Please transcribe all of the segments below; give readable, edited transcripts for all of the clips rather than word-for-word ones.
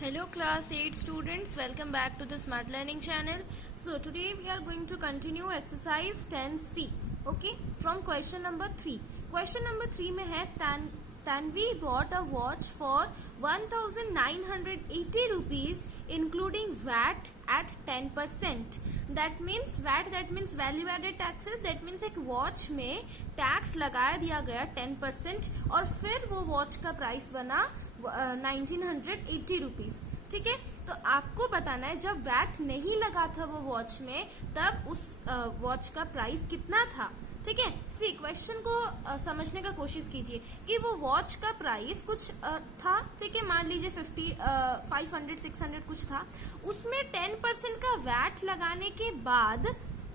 Hello class 8 students, welcome back to the Smart Learning channel. So today we are going to continue exercise 10C, okay, from question number 3. Question number 3 में है Tanvi bought a watch for 1980 rupees including VAT at 10%. That means VAT, that means value added taxes, that means एक watch में tax लगा दिया गया 10% और फिर वो वॉच का प्राइस बना 1980 रुपीज. ठीक है, तो आपको बताना है जब वैट नहीं लगा था वो वॉच में तब उस वॉच का प्राइस कितना था. ठीक है, सी क्वेश्चन को समझने का कोशिश कीजिए कि वो वॉच का प्राइस कुछ था. ठीक है, मान लीजिए 500 600 कुछ था, उसमें 10% का वैट लगाने के बाद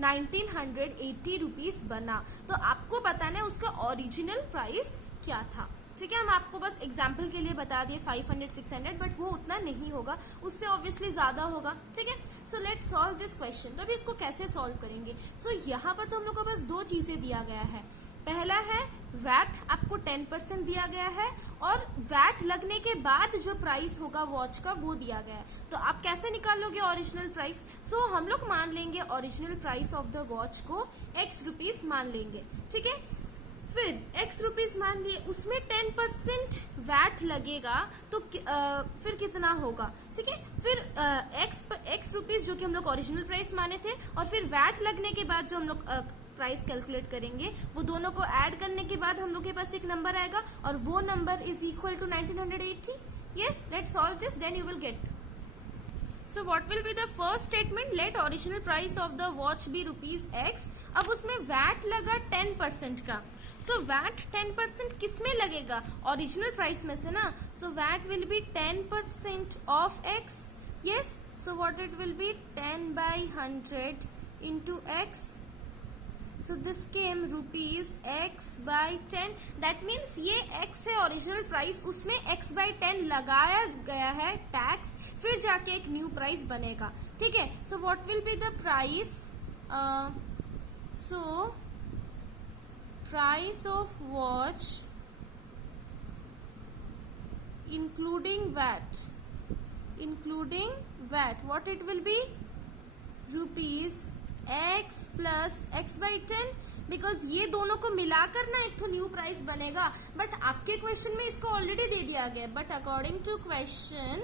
1980 रुपीज बना. तो आपको बताना है उसका ओरिजिनल प्राइस क्या था. ठीक है, हम आपको बस एग्जाम्पल के लिए बता दिए 500 600, बट वो उतना नहीं होगा, उससे ऑब्वियसली ज्यादा होगा. ठीक है, so let's solve this question. तो अभी इसको कैसे सॉल्व करेंगे. सो यहाँ पर तो हम लोग को बस दो चीजें दिया गया है. पहला है वैट आपको 10% दिया गया है और वैट लगने के बाद जो प्राइस होगा वॉच का वो दिया गया है. तो आप कैसे निकालोगे ओरिजिनल प्राइस. सो हम लोग मान लेंगे original price of the watch को x रुपीज मान लेंगे. ठीक है, फिर x रुपीज मान लिए, उसमें 10% वैट लगेगा तो फिर कितना होगा. ठीक है, फिर x रुपीज जो कि हम लोग ओरिजिनल प्राइस माने थे और फिर वैट लगने के बाद जो हम लोग प्राइस कैलकुलेट करेंगे वो दोनों को ऐड करने के बाद हम लोग के पास एक नंबर आएगा और वो number is equal to 1980. Yes, let's solve this, then you will get. So what will be the first statement? Let original price of the watch be rupees X. अब उसमें VAT लगा 10% का. So VAT 10% किस में लगेगा? Original price में से ना. So VAT will be 10% of X. Yes. So what it will be? 10 by 100 into X. So this came rupees X by 10. That means ये X है ओरिजिनल प्राइस, उसमें X by 10 लगाया गया है टैक्स, फिर जाके एक न्यू प्राइस बनेगा. ठीक है, so what will be the price. So price of watch including VAT what it will be. Rupees x plus x by 10, because ये दोनों को मिलाकर ना एक तो न्यू प्राइस बनेगा. बट आपके क्वेश्चन में इसको ऑलरेडी दे दिया गया. But according to question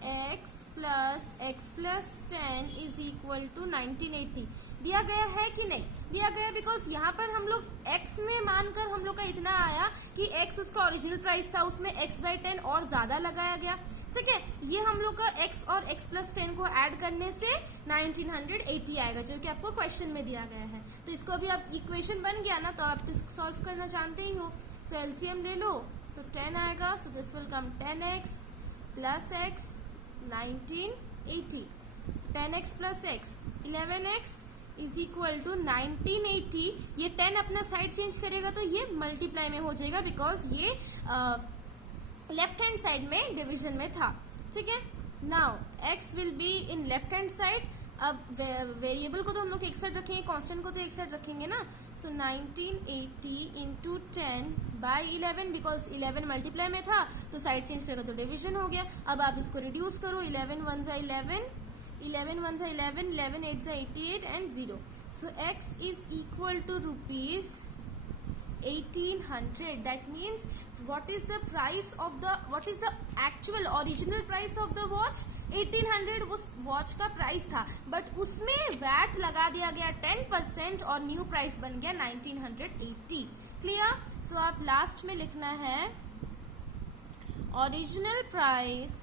x plus 10 is equal to 1980 दिया गया है कि नहीं दिया गया. बिकॉज यहाँ पर हम लोग x में मानकर हम लोग का इतना आया कि x उसका ओरिजिनल प्राइस था, उसमें x बाई 10 और ज्यादा लगाया गया. ठीक है, ये हम लोग का x और x प्लस 10 को ऐड करने से 1980 आएगा जो कि आपको क्वेश्चन में दिया गया है. तो इसको अभी आप इक्वेशन बन गया ना, तो आप तो इसको सॉल्व करना जानते ही हो. सो एलसीएम ले लो तो 10 आएगा. So this will come 10x plus x 1980. 10x plus x 11x is equal to 1980. ये 10 अपना साइड चेंज करेगा तो ये मल्टीप्लाई में हो जाएगा, बिकॉज ये लेफ्ट हैंड साइड में डिवीजन में था. ठीक है, now x will be in left hand side. अब वेरिएबल को तो हम लोग एक साइड रखेंगे, कांस्टेंट को तो एक साइड रखेंगे ना. सो 1980 इंटू 10 बाई 11, बिकॉज 11 मल्टीप्लाई में था तो साइड चेंज करेगा तो डिवीजन हो गया. अब आप इसको रिड्यूस करो. 11 1 जा 11, 11 1 जा 11, 11 8 जा 88 and 0. So x is equal to rupees 1800. That means what is the actual original price of the watch? 1800 उस वॉच का प्राइस था, बट उसमें वैट लगा दिया गया 10% और न्यू प्राइस बन गया 1980. क्लियर. सो आप लास्ट में लिखना है original price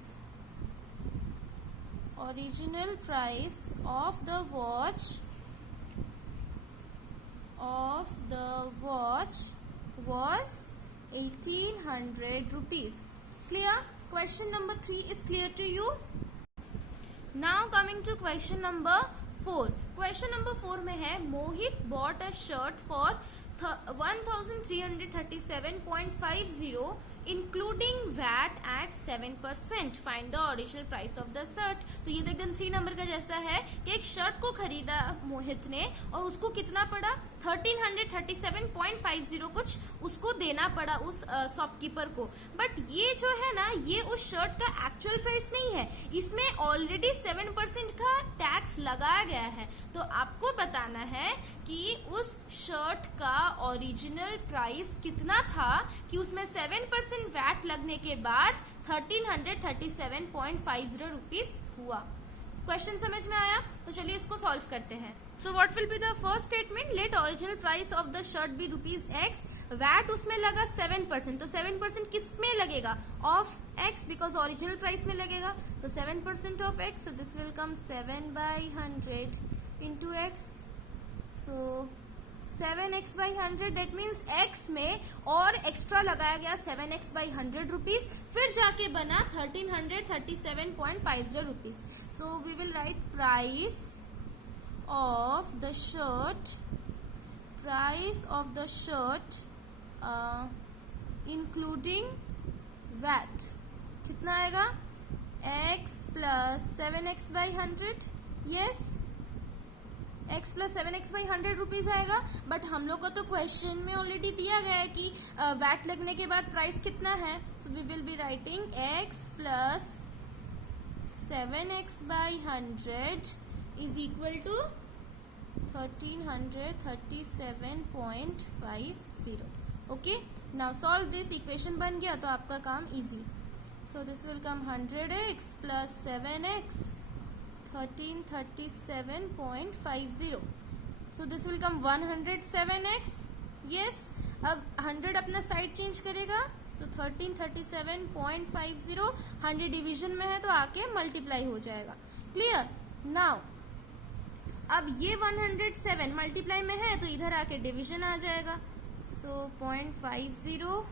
of the watch was 1800 rupees. Clear? Question number 3 is clear to you? Now coming to question number 4. Question number 4 में है मोहित bought a shirt for 1337.50 including VAT at 7%. Find the original price of the shirt. तो ये तो एकदम 3 number का जैसा है कि एक शर्ट को खरीदा मोहित ने और उसको कितना पड़ा 1337.50 कुछ उसको देना पड़ा उस शॉपकीपर को। बट ये जो है ना, ये उस शर्ट का एक्चुअल प्राइस नहीं है, इसमें ऑलरेडी 7% का टैक्स लगाया गया है। तो आपको बताना है कि उस शर्ट का ओरिजिनल प्राइस कितना था कि उसमें 7% वैट लगने के बाद 1337.50 रुपीज हुआ। क्वेश्चन समझ में आया? तो चलिए इसको सॉल्व करते हैं। So what will be the first statement, let original price of the shirt be ₹X, VAT उसमें लगा 7%, तो 7% किस में लगेगा? Of X, because original price में लगेगा, तो 7% of X, so this will come 7/100 into X, so 7x/100, that means X में और एक्स्ट्रा लगाया गया 7x/100 रुपीज, फिर जाके बना 1337.50 rupees. So we will write price of the shirt including VAT कितना आएगा? X plus 7x/100, yes, x plus 7x/100 rupees आएगा। बट हम लोग को तो क्वेश्चन में ऑलरेडी दिया गया है कि वैट लगने के बाद प्राइस कितना है। So we will be writing x plus 7x/100 is equal to 1337.50। Okay, now solve this, equation बन गया तो आपका काम easy. So this will come 100x plus 7x, 1337.50, so this will come 107x, yes। अब 100 अपना side change करेगा, so 1337.50 100 division में है तो आके मल्टीप्लाई हो जाएगा। क्लियर? नाउ अब ये 107 मल्टीप्लाई में है तो इधर आके डिवीजन आ जाएगा, so 0.50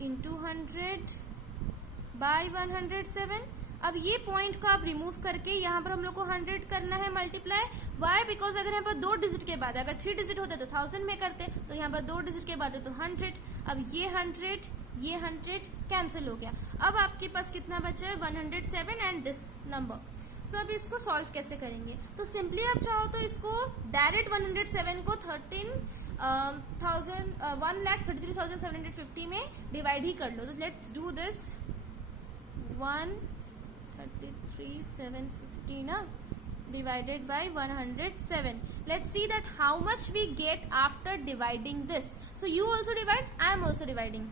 into 100/107। अब ये पॉइंट को आप रिमूव करके यहाँ पर हम लोग को 100 करना है मल्टीप्लाई। वाई? बिकॉज अगर यहाँ पर 2 डिजिट के बाद, अगर 3 डिजिट होते तो 1000 में करते, तो यहाँ पर 2 डिजिट के बाद है तो 100। अब ये 100 कैंसिल हो गया। अब आपके पास कितना बचा है? 107 एंड दिस नंबर। सो अब इसको सॉल्व कैसे करेंगे? तो सिंपली आप चाहो तो इसको डायरेक्ट 107 को 1,33,750 में डिवाइड ही कर लो। तो लेट्स डू दिस। 133,750 ना divided by 107. Let's see that how much we get after dividing this. So you also divide, I am also dividing.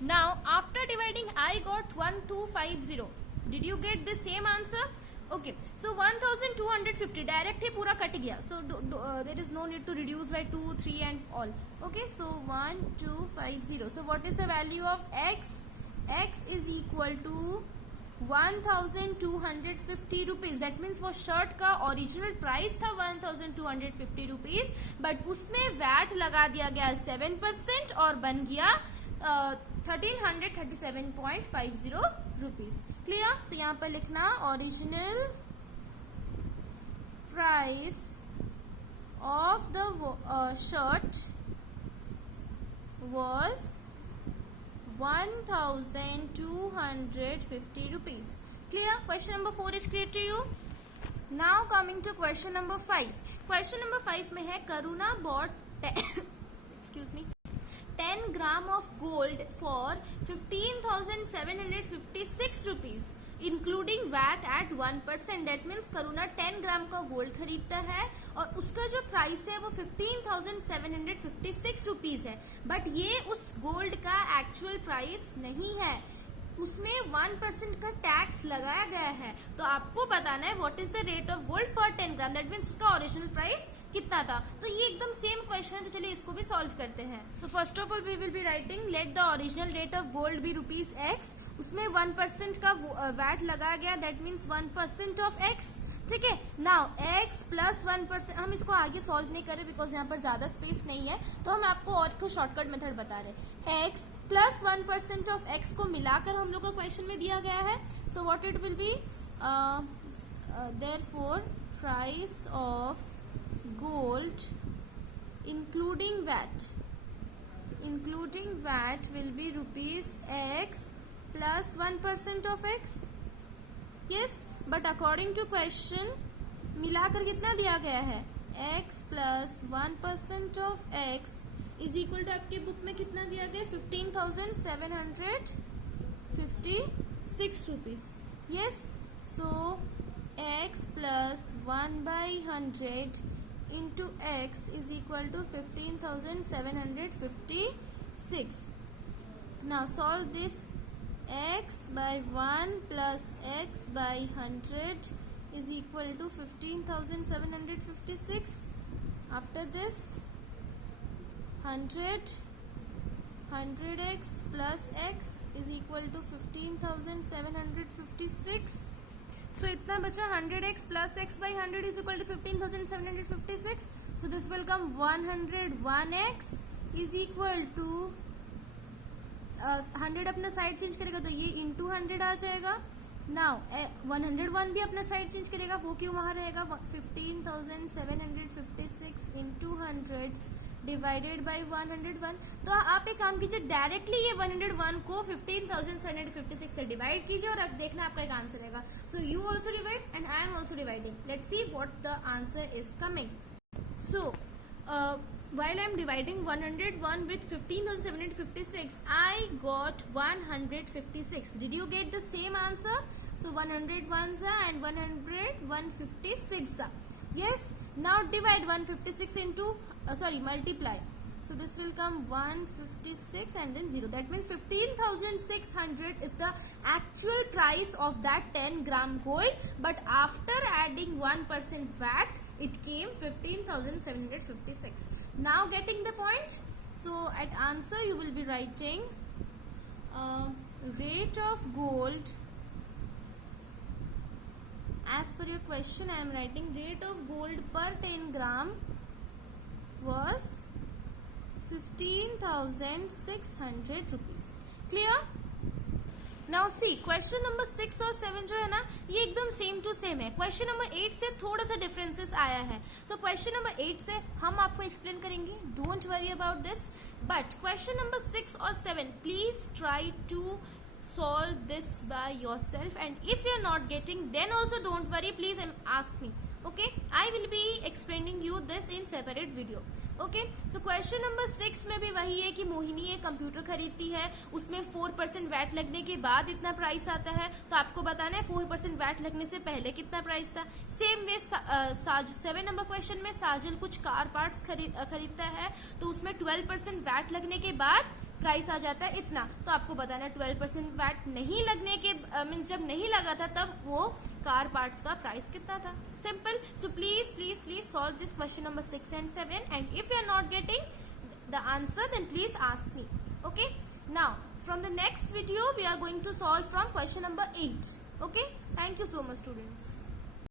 Now after dividing I got 1250. Did you get the same answer? Okay, so 1250 direct ही पूरा cut गया, so there is no need to reduce by 2, 3 and all. Okay, so 1250. So what is the value of x? X is equal to 1250 rupees. That means वो shirt का original price था 1250 rupees, but उसमें VAT लगा दिया गया 7% और बन गया 1337.50 रुपीज। क्लियर? सो यहाँ पर लिखना original price of the shirt was 1250 rupees. Clear? Question number 4 is clear to you? Now coming to question number 5. Question number 5 में है Karuna bought 10 gram of gold for 15,756 rupees including VAT at 1%। That means Karuna 10 gram का gold खरीदता है और उसका जो price है वो 15,756 रुपीज है। बट ये उस गोल्ड का एक्चुअल प्राइस नहीं है, उसमें 1% का टैक्स लगाया गया है। तो आपको बताना है what is the rate of gold पर 10 ग्राम। दैट मीन्स उसका ओरिजिनल प्राइस कितना था। तो ये एकदम सेम क्वेश्चन है, तो चलिए इसको भी सॉल्व करते हैं। So first of all we will be writing let the original rate of gold be ₹X, उसमें 1% का वैट लगाया गया, दैट मीन्स 1% ऑफ X। ठीक है, नाउ X प्लस 1%, हम इसको आगे सॉल्व नहीं कर रहे बिकॉज यहाँ पर ज्यादा स्पेस नहीं है, तो हम आपको और को शॉर्टकट मेथड बता रहे हैं। X प्लस 1% ऑफ X को मिलाकर हम लोग को क्वेश्चन में दिया गया है। So what it will B, therefore price of gold including VAT will be ₹X plus 1% of X. Yes, but according to question मिलाकर कितना दिया गया है? x plus 1% of x is equal to आपके बुक में कितना दिया गया 15,756 रुपीज. यस, सो x प्लस 1/100 into x is equal to 15,756. Now solve this. X by 1 plus x by 100 is equal to 15,756. After this 100x plus x is equal to 15,756. So इतना बचा 100x plus x by 100 is equal to 15,756. So this will come 101x is equal to 100 अपना side change करेगा तो ये into 100 आ जाएगा. Now 101 भी अपना side change करेगा, वो क्यों वहाँ रहेगा. 15,756 इंटू 100 डिवाइडेड बाई 101. तो आप एक काम कीजिए, डायरेक्टली ये 101 को 15,756 से डिवाइड कीजिए और अब देखना आपका एक आंसर आएगा. So you also divide and I am also dividing. Let's see what the answer is coming. So while I am dividing 101 with 15,756, I got 156. Did you get the same answer? So 101 and 100, 156. Yes. Now divide 156 into multiply. So this will come 156 and then 0. That means 15,600 is the actual price of that 10 gram gold. But after adding 1% VAT, it came 15,756. Now getting the point. So at answer you will be writing rate of gold. As per your question, I am writing rate of gold per 10 gram was 15,600 rupees. Clear? Now see, question number 6 और 7 जो है ना, ये एकदम same to same है. Question number 8 से थोड़ा सा डिफरेंसेस आया है. सो क्वेश्चन नंबर 8 से हम आपको एक्सप्लेन करेंगे. Don't worry about this. But question number 6 और 7 please try to solve this by yourself, and if you are not getting, then also don't worry, please ask me. Okay, I will be explaining you this in separate video. Okay, so question number 6 में भी वही है कि मोहिनी एक computer खरीदती है, उसमें 4% VAT लगने के बाद इतना प्राइस आता है. तो आपको बताना है 4% वैट लगने से पहले कितना प्राइस था. सेम वे 7 नंबर क्वेश्चन में साजल कुछ कार पार्ट्स खरीदता है, तो उसमें 12% वैट लगने के बाद प्राइस आ जाता है इतना. तो आपको बताना है 12% वैट नहीं लगने के मीन्स जब नहीं लगा था तब वो कार पार्ट्स का प्राइस कितना था. Simple. So please please please solve this question number 6 and 7, and if you are not getting the answer then please ask me. Okay, now from the next video we are going to solve from question number 8. Okay, thank you so much students.